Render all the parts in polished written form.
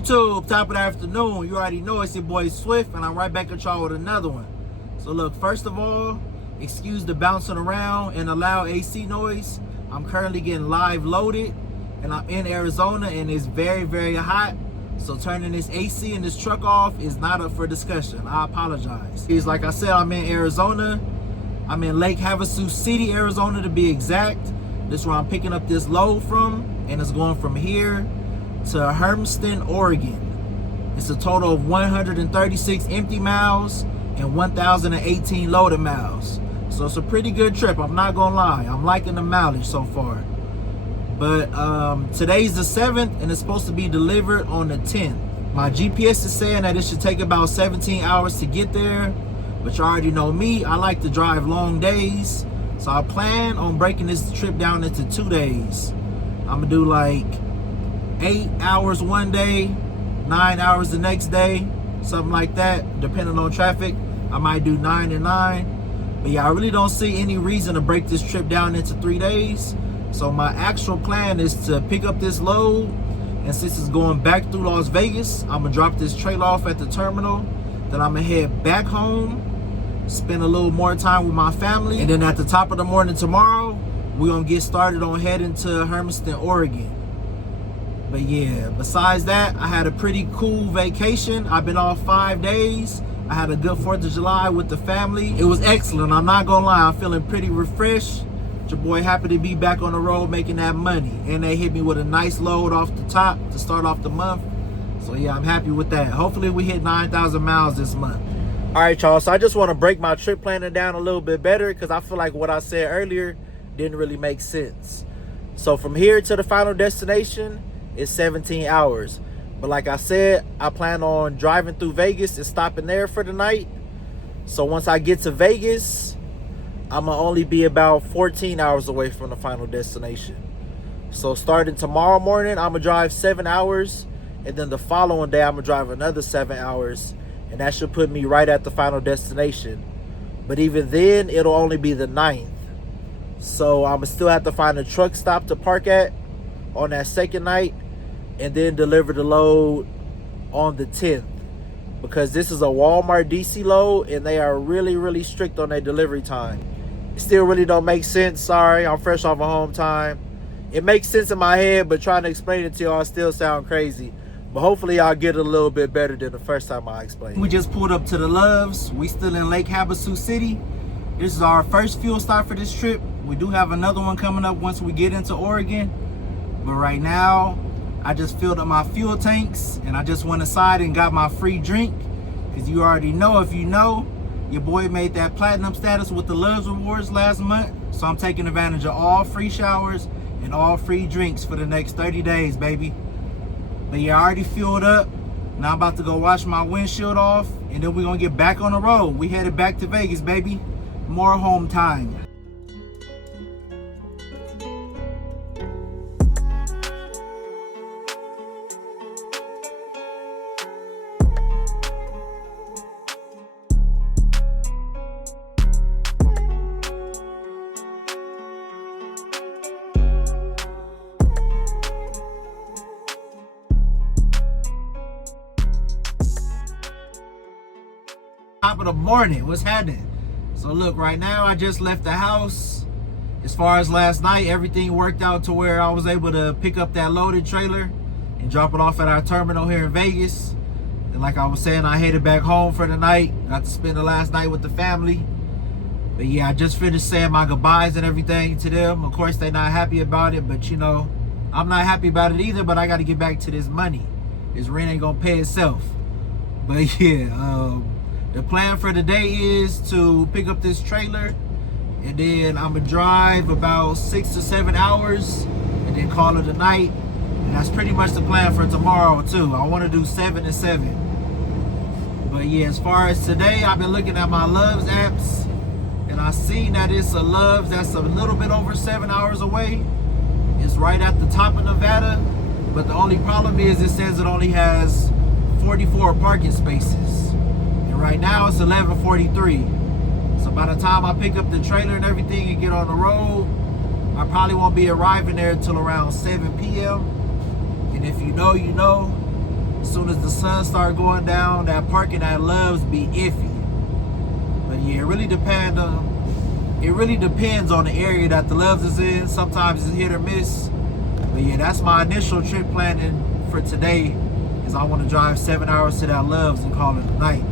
YouTube, top of the afternoon. You already know it's your boy Swift, and I'm right back at y'all with another one. So look, first of all, excuse the bouncing around and the loud AC noise. I'm currently getting live loaded, and I'm in Arizona, and it's very, very hot. So turning this AC in this truck off is not up for discussion. I apologize. It's like I said, I'm in Arizona. I'm in Lake Havasu City, Arizona to be exact. This is where I'm picking up this load from, and it's going from here to Hermiston, Oregon. It's a total of 136 empty miles and 1,018 loaded miles. So it's a pretty good trip, I'm not gonna lie. I'm liking the mileage so far. But today's the 7th, and it's supposed to be delivered on the 10th. My GPS is saying that it should take about 17 hours to get there, but you already know me, I like to drive long days. So I plan on breaking this trip down into 2 days. I'm gonna do like 8 hours one day, 9 hours the next day, something like that, depending on traffic. I might do 9 and 9. But yeah, I really don't see any reason to break this trip down into 3 days. So my actual plan is to pick up this load, and since it's going back through Las Vegas, I'm gonna drop this trailer off at the terminal. Then I'm gonna head back home, spend a little more time with my family, and then at the top of the morning tomorrow, we're gonna get started on heading to Hermiston, Oregon. But yeah, besides that, I had a pretty cool vacation. I've been off 5 days. I had a good 4th of July with the family. It was excellent, I'm not gonna lie. I'm feeling pretty refreshed. Your boy happy to be back on the road making that money. And they hit me with a nice load off the top to start off the month. So yeah, I'm happy with that. Hopefully we hit 9,000 miles this month. All right, y'all, so I just wanna break my trip planning down a little bit better, because I feel like what I said earlier didn't really make sense. So from here to the final destination, it's 17 hours. But like I said, I plan on driving through Vegas and stopping there for the night. So once I get to Vegas, I'm gonna only be about 14 hours away from the final destination. So starting tomorrow morning, I'm gonna drive 7 hours, and then the following day, I'm gonna drive another 7 hours, and that should put me right at the final destination. But even then, it'll only be the 9th. So I'm gonna still have to find a truck stop to park at on that second night, and then deliver the load on the 10th, because this is a Walmart DC load, and they are really, really strict on their delivery time. It still really don't make sense. Sorry, I'm fresh off of home time. It makes sense in my head, but trying to explain it to y'all still sound crazy. But hopefully y'all get it a little bit better than the first time I explained. We just pulled up to the Loves. We still in Lake Havasu City. This is our first fuel stop for this trip. We do have another one coming up once we get into Oregon. But right now, I just filled up my fuel tanks, and I just went inside and got my free drink. Because you already know, if you know, your boy made that platinum status with the Loves Rewards last month. So I'm taking advantage of all free showers and all free drinks for the next 30 days, baby. But yeah, I already filled up. Now I'm about to go wash my windshield off, and then we're going to get back on the road. We headed back to Vegas, baby. More home time. Top of the morning, what's happening? So look, right now I just left the house. As far as last night, everything worked out to where I was able to pick up that loaded trailer and drop it off at our terminal here in Vegas. And like I was saying, I headed back home for the night. Got to spend the last night with the family. But yeah, I just finished saying my goodbyes and everything to them. Of course, they're not happy about it, but you know, I'm not happy about it either, but I got to get back to this money. This rent ain't gonna pay itself. But yeah, the plan for the day is to pick up this trailer, and then I'm gonna drive about 6 to 7 hours and then call it a night. And that's pretty much the plan for tomorrow too. I want to do 7 and 7. But yeah, as far as today, I've been looking at my Loves apps, and I seen that it's a Loves that's a little bit over 7 hours away. It's right at the top of Nevada, but the only problem is it says it only has 44 parking spaces. Right now it's 11:43. So by the time I pick up the trailer and everything and get on the road, I probably won't be arriving there until around 7 p.m. And if you know, you know. As soon as the sun start going down, that parking at Love's be iffy. But yeah, it really depends on the area that the Love's is in. Sometimes it's hit or miss. But yeah, that's my initial trip planning for today, is I want to drive 7 hours to that Love's and call it a night.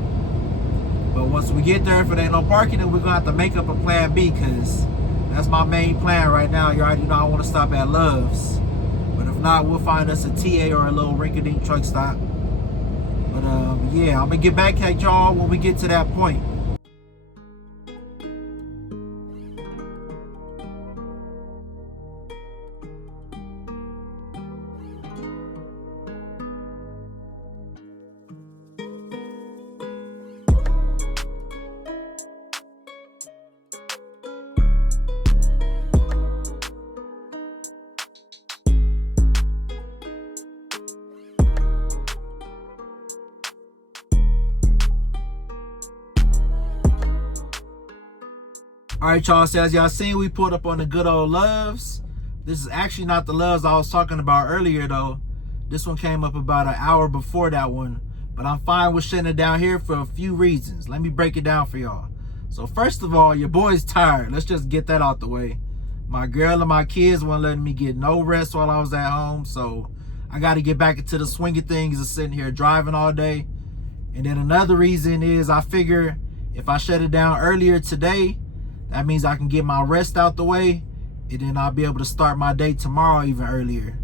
But once we get there, if it ain't no parking, then we're gonna have to make up a plan B, because that's my main plan right now. You already know I want to stop at Love's. But if not, we'll find us a TA or a little rinky-dink truck stop. But yeah, I'm gonna get back at y'all when we get to that point. All right, y'all, so as y'all seen, we pulled up on the good old Love's. This is actually not the Love's I was talking about earlier, though. This one came up about an hour before that one. But I'm fine with shutting it down here for a few reasons. Let me break it down for y'all. So first of all, your boy's tired. Let's just get that out the way. My girl and my kids weren't letting me get no rest while I was at home. So I got to get back into the swing of things of sitting here driving all day. And then another reason is I figure if I shut it down earlier today, that means I can get my rest out the way, and then I'll be able to start my day tomorrow even earlier.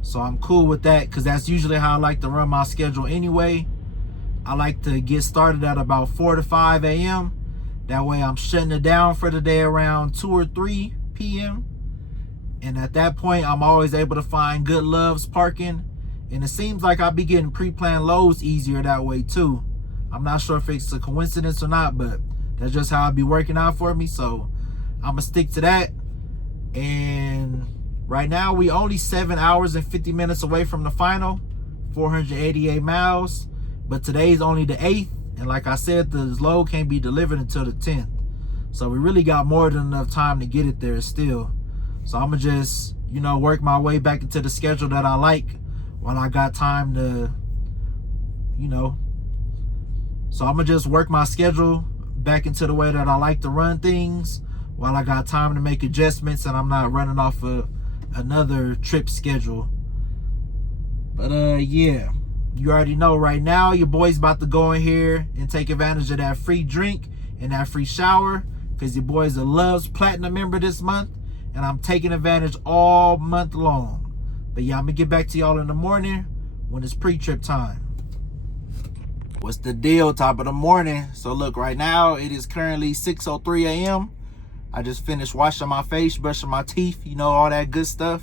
So I'm cool with that, because that's usually how I like to run my schedule anyway. I like to get started at about 4 to 5 a.m. That way I'm shutting it down for the day around 2 or 3 p.m. And at that point, I'm always able to find good Love's parking. And it seems like I'll be getting pre-planned loads easier that way too. I'm not sure if it's a coincidence or not, but that's just how it be working out for me. So I'm gonna stick to that. And right now we only 7 hours and 50 minutes away from the final, 488 miles. But today's only the 8th. And like I said, the load can't be delivered until the 10th. So we really got more than enough time to get it there still. So I'm gonna just, work my way back into the schedule that I like while I got time to, So I'm gonna just work my schedule back into the way that I like to run things while I got time to make adjustments and I'm not running off of another trip schedule. But yeah, you already know right now your boy's about to go in here and take advantage of that free drink and that free shower, because your boy's a Love's Platinum member this month, and I'm taking advantage all month long. But yeah, I'm gonna get back to y'all in the morning when it's pre-trip time. What's the deal? Top of the morning. So look, right now it is currently 6:03 a.m. I just finished washing my face, brushing my teeth, all that good stuff.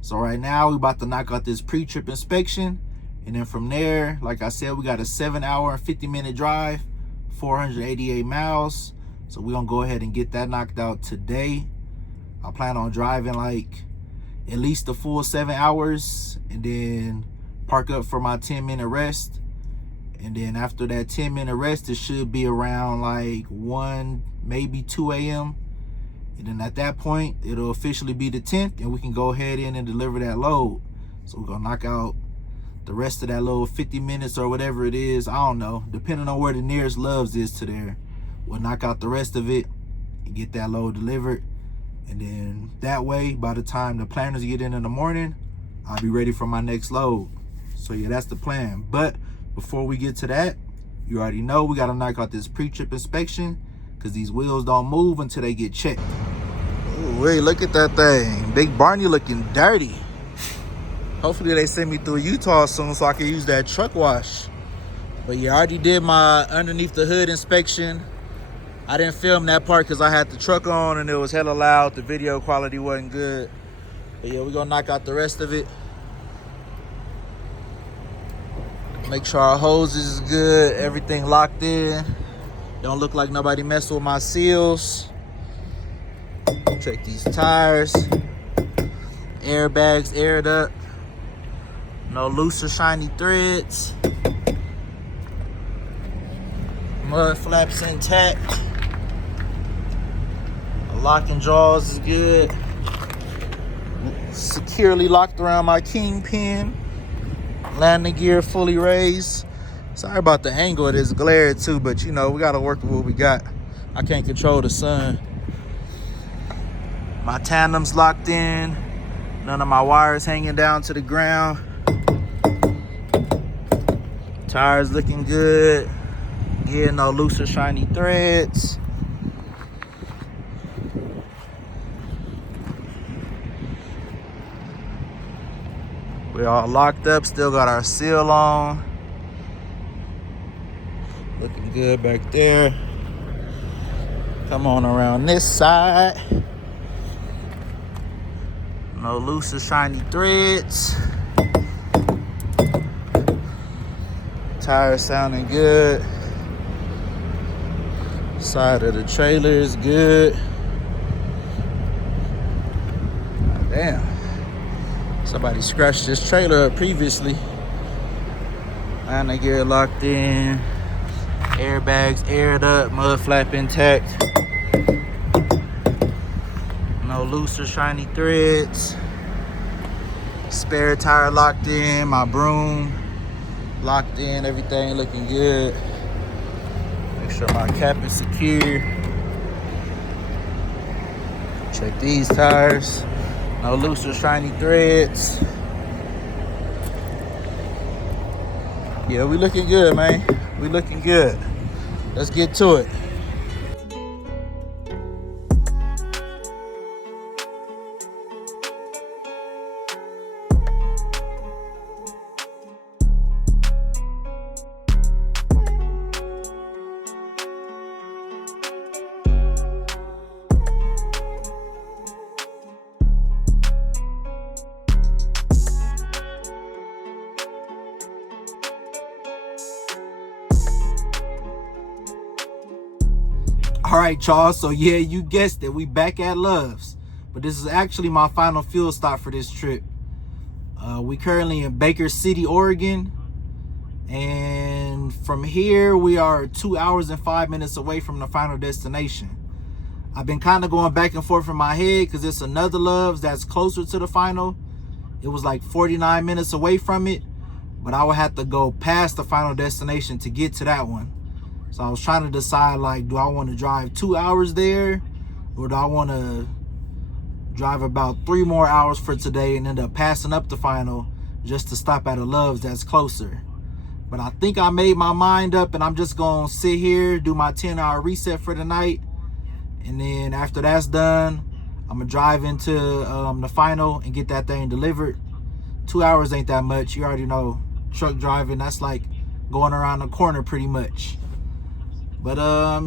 So right now we about to knock out this pre-trip inspection. And then from there, like I said, we got a 7 hour and 50 minute drive, 488 miles. So we're gonna go ahead and get that knocked out today. I plan on driving like at least a full 7 hours and then park up for my 10-minute rest. And then after that 10-minute rest, it should be around like 1, maybe 2 a.m. And then at that point, it'll officially be the 10th, and we can go ahead in and deliver that load. So we're gonna knock out the rest of that little 50 minutes or whatever it is. I don't know, depending on where the nearest Love's is to there. We'll knock out the rest of it and get that load delivered. And then that way, by the time the planners get in the morning, I'll be ready for my next load. So yeah, that's the plan. But before we get to that, you already know we gotta knock out this pre-trip inspection, because these wheels don't move until they get checked. Ooh, wait, look at that thing. Big Barney looking dirty. Hopefully they send me through Utah soon so I can use that truck wash. But yeah, I already did my underneath the hood inspection. I didn't film that part because I had the truck on and it was hella loud. The video quality wasn't good. But yeah, we're gonna knock out the rest of it. Make sure our hoses is good, everything locked in. Don't look like nobody messed with my seals. Check these tires. Airbags aired up. No loose or shiny threads. Mud flaps intact. The locking jaws is good. Securely locked around my kingpin. Landing gear fully raised. Sorry about the angle of this glare too, but you know, we gotta work with what we got. I can't control the sun. My tandem's locked in. None of my wires hanging down to the ground. Tires looking good. Yeah, no loose or shiny threads. We're all locked up, still got our seal on. Looking good back there. Come on around this side. No loose or shiny threads. Tires sounding good. Side of the trailer is good. God damn. Somebody scratched this trailer up previously. Landing gear locked in. Airbags aired up. Mud flap intact. No loose or shiny threads. Spare tire locked in. My broom locked in. Everything looking good. Make sure my cap is secure. Check these tires. No loose or shiny threads. Yeah, we looking good, man. We looking good. Let's get to it. All right, y'all, so yeah, you guessed it, we back at Love's, but this is actually my final fuel stop for this trip. We currently in Baker City, Oregon, and from here we are 2 hours and 5 minutes away from the final destination. I've been kind of going back and forth in my head because it's another Love's that's closer to the final. It was like 49 minutes away from it, but I would have to go past the final destination to get to that one. So I was trying to decide, like, do I want to drive 2 hours there, or do I want to drive about 3 more hours for today and end up passing up the final just to stop at a Love's that's closer. But I think I made my mind up, and I'm just going to sit here, do my 10-hour reset for the night. And then after that's done, I'm going to drive into the final and get that thing delivered. 2 hours ain't that much. You already know, truck driving, that's like going around the corner pretty much. But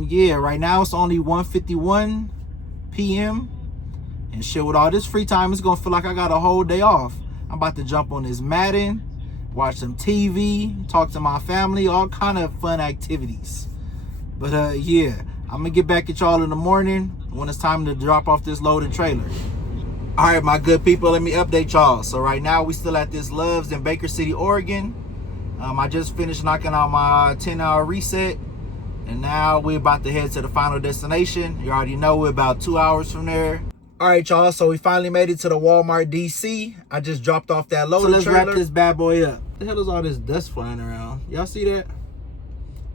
yeah, right now it's only 1:51 p.m. and shit, with all this free time, it's gonna feel like I got a whole day off. I'm about to jump on this Madden, watch some TV, talk to my family, all kind of fun activities. But yeah, I'm gonna get back at y'all in the morning when it's time to drop off this loaded trailer. All right, my good people, let me update y'all. So right now we still at this Love's in Baker City, Oregon. I just finished knocking out my 10-hour reset. And now we're about to head to the final destination. You already know we're about 2 hours from there. All right, y'all, so we finally made it to the Walmart DC. I just dropped off that loaded trailer. So let's wrap this bad boy up. What the hell is all this dust flying around? Y'all see that?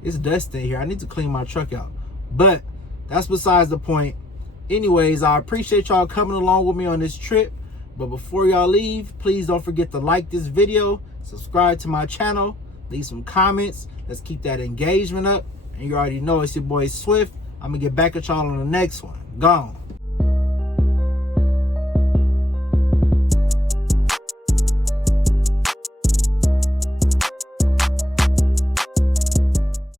It's dust in here. I need to clean my truck out. But that's besides the point. Anyways, I appreciate y'all coming along with me on this trip. But before y'all leave, please don't forget to like this video, subscribe to my channel, leave some comments. Let's keep that engagement up. And you already know it's your boy Swift. I'm going to get back at y'all on the next one. Gone.